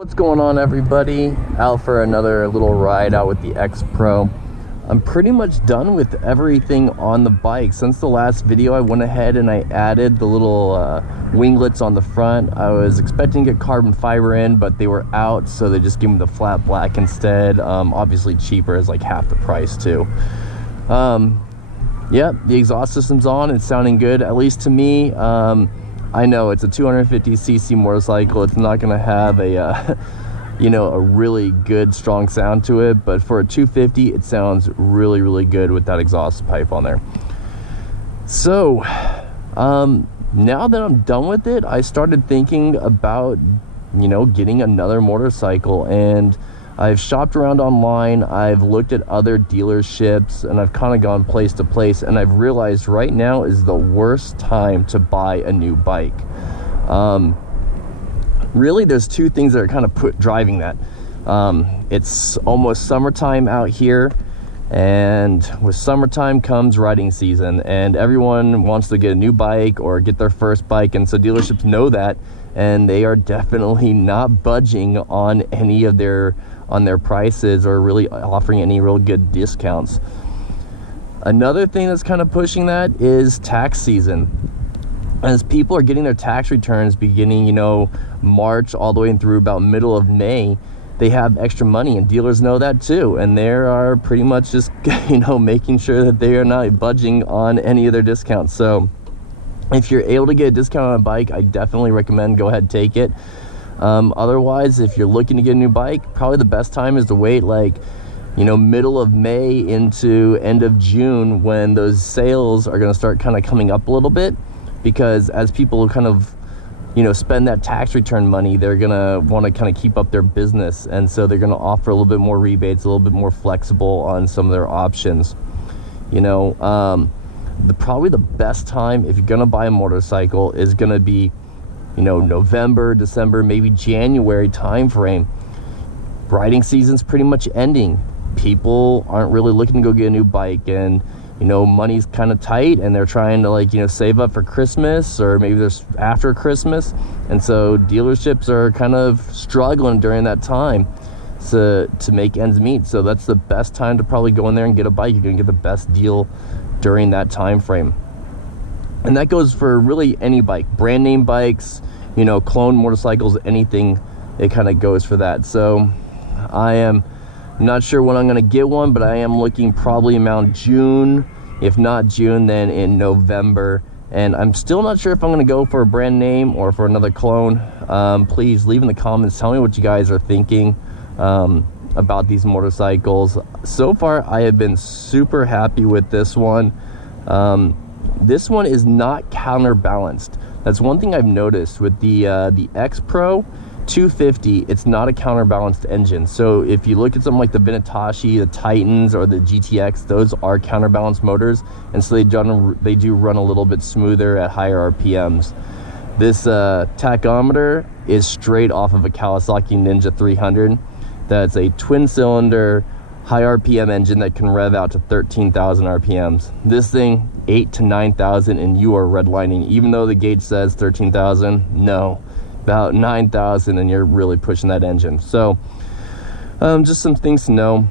What's going on, everybody? Out for another little ride out with the X Pro. I'm pretty much done with everything on the bike. Since the last video, I went ahead and I added the little winglets on the front. I was expecting to get carbon fiber in, but they were out, so they just gave me the flat black instead. Obviously cheaper, is like half the price too. Yeah, the exhaust system's on. It's sounding good, at least to me. I know it's a 250cc motorcycle. It's not going to have a a really good strong sound to it, but for a 250 it sounds really good with that exhaust pipe on there. So now that I'm done with it, I started thinking about getting another motorcycle, and I've shopped around online, I've looked at other dealerships, and I've kind of gone place to place, and I've realized right now is the worst time to buy a new bike. Really, there's two things that are kind of driving that. It's almost summertime out here, and with summertime comes riding season, and everyone wants to get a new bike or get their first bike, and so dealerships know that, and they are definitely not budging on any of their prices or really offering any real good discounts. Another thing that's kind of pushing that is tax season. As people are getting their tax returns beginning, March all the way through about middle of May, they have extra money, and dealers know that too, and they are pretty much just making sure that they are not budging on any of their discounts. So if you're able to get a discount on a bike, I definitely recommend go ahead and take it. Otherwise, if you're looking to get a new bike, probably the best time is to wait middle of May into end of June, when those sales are going to start kind of coming up a little bit, because as people kind of spend that tax return money, they're going to want to kind of keep up their business, and so they're going to offer a little bit more rebates, a little bit more flexible on some of their options. Probably the best time if you're going to buy a motorcycle is going to be November, December, maybe January time frame. Riding season's pretty much ending. People aren't really looking to go get a new bike, and money's kind of tight, and they're trying to save up for Christmas, or maybe there's after Christmas, and so dealerships are kind of struggling during that time to make ends meet. So that's the best time to probably go in there and get a bike. You're gonna get the best deal during that time frame, and that goes for really any bike, brand name bikes, clone motorcycles, anything. It kind of goes for that. So I am not sure when I'm going to get one, but I am looking probably around June. If not June, then in November. And I'm still not sure if I'm going to go for a brand name or for another clone. Please leave in the comments, tell me what you guys are thinking about these motorcycles. So far, I have been super happy with this one. This one is not counterbalanced. That's one thing I've noticed with the X Pro 250. It's not a counterbalanced engine. So if you look at something like the Vinatachi, the Titans, or the GTX, those are counterbalanced motors, and so they do run a little bit smoother at higher RPMs. This tachometer is straight off of a Kawasaki Ninja 300. That's a twin cylinder, high RPM engine that can rev out to 13,000 RPMs. This thing, 8 to 9,000, and you are redlining. Even though the gauge says 13,000, no, about 9,000, and you're really pushing that engine. So just some things to know.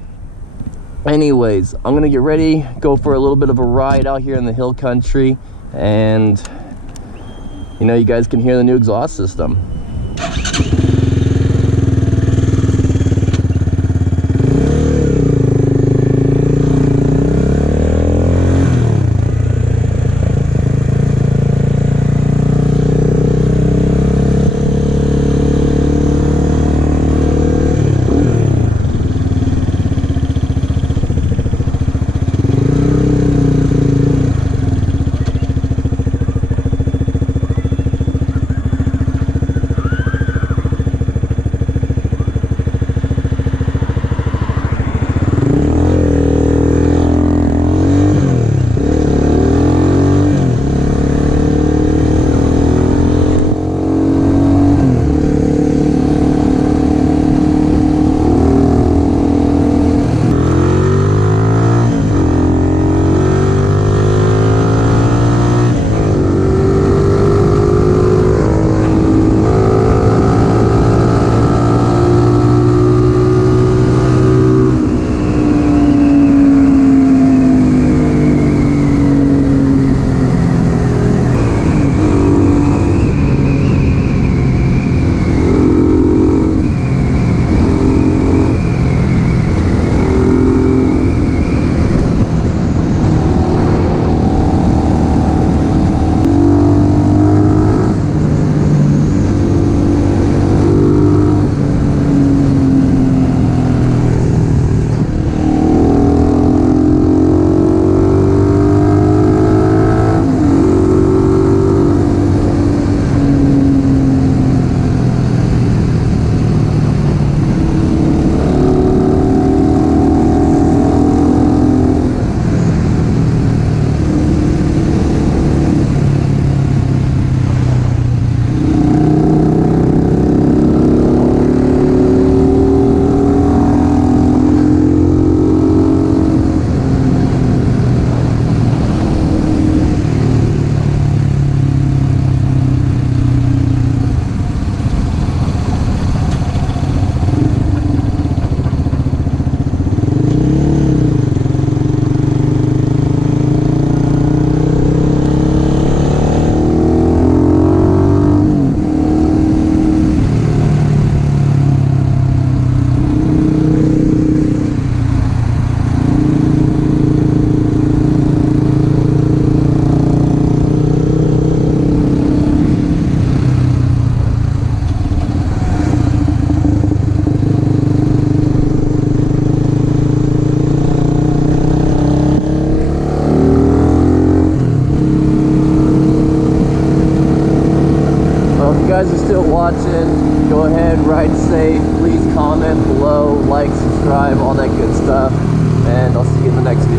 Anyways, I'm gonna get ready, go for a little bit of a ride out here in the hill country, and you guys can hear the new exhaust system. please comment below, like, subscribe, all that good stuff, and I'll see you in the next video.